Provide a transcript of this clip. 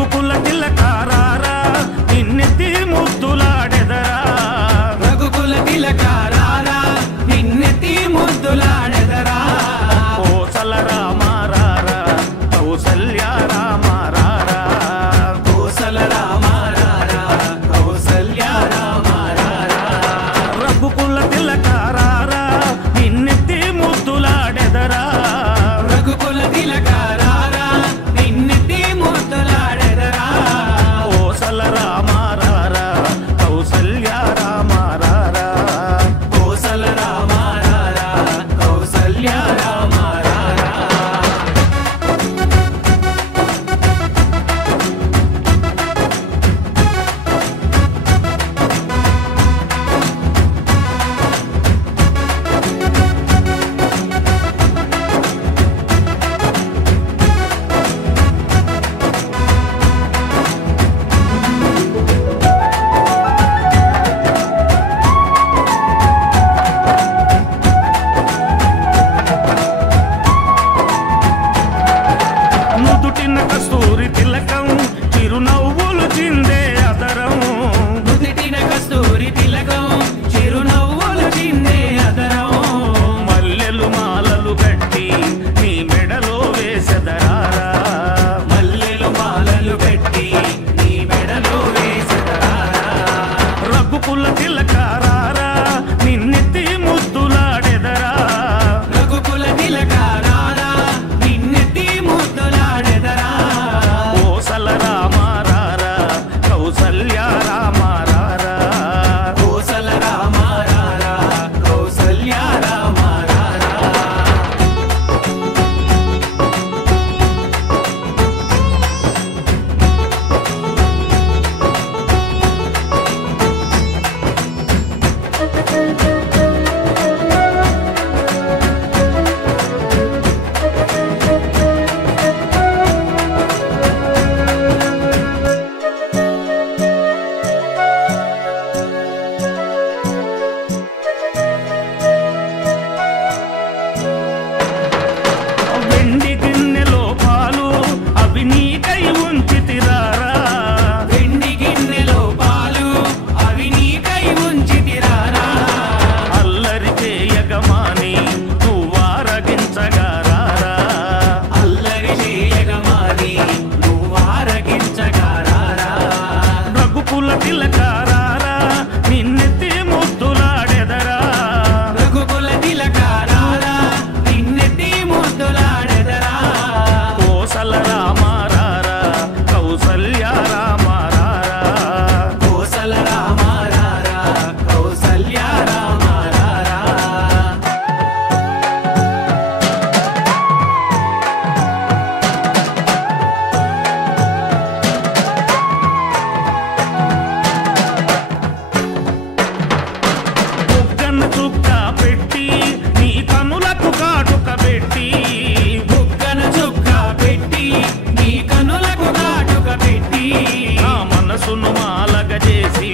రఘుకుల తిలకారారా నిన్నెత్తి ముద్దులాడెదరా రఘుకుల తిలకారారా నిన్నెత్తి ముద్దులాడెదరా కోసల రామారారా కౌసల్య రామారారా కోసల రామారారా కౌసల్య రామారారా రఘుకుల తిలకారారా నిన్నెత్తి ముద్దులాడెదరా రఘుకుల తిలకారారా నిన్నెత్తి ముద్దులాడెదరా కోసల రామారారా కౌసల్య రామారారా కోసల రామారారా కౌసల్య రామారారా నుదుటిన కస్తూరి తిలకం చిరునవ్వులు చిందే అదరం నుదిటిన కస్తూరి తిలకం చిరునవ్వులు చిందే అదరం మల్లెలు మాలలు కట్టి నీ మెడలో వేసెదరారా మల్లెలు మాలలు పెట్టి నీ మెడలో వేసెదరారా రఘుకుల తిలకారారా నిన్నెత్తి ముద్దులాడెదరా రఘుకుల తిలకారారా నిన్నెత్తి ముద్దులాడెదరా కోసల రామారారా కౌసల్య రామారారా కోసల రామారారా కౌసల్య రామారారా వెండి గిన్నెలో పాలు అవి నీకై ఉంచితిరారా వెండి గిన్నెలో పాలు అవి నీకై ఉంచితిరారా అల్లరి చేయగమాని నువ్వారగించగారారా అల్లరి చేయగమాని నువ్వారగించగారారా రఘుకుల తిలకారారా నిన్నెత్తి ముద్దులాడెదరా రఘుకుల తిలకారారా నిన్నెత్తి ముద్దులాడెదరా కోసల రామారారా కౌసల్య రామారారా కోసల రామారారా కౌసల్య రామారారా బుగ్గన చుక్క పెట్టి నీ కనులకు కాటుక పెట్టి బుగ్గన చుక్క పెట్టి నీ కనులకు కాటుక పెట్టి నా మనసును మాలగ చేసి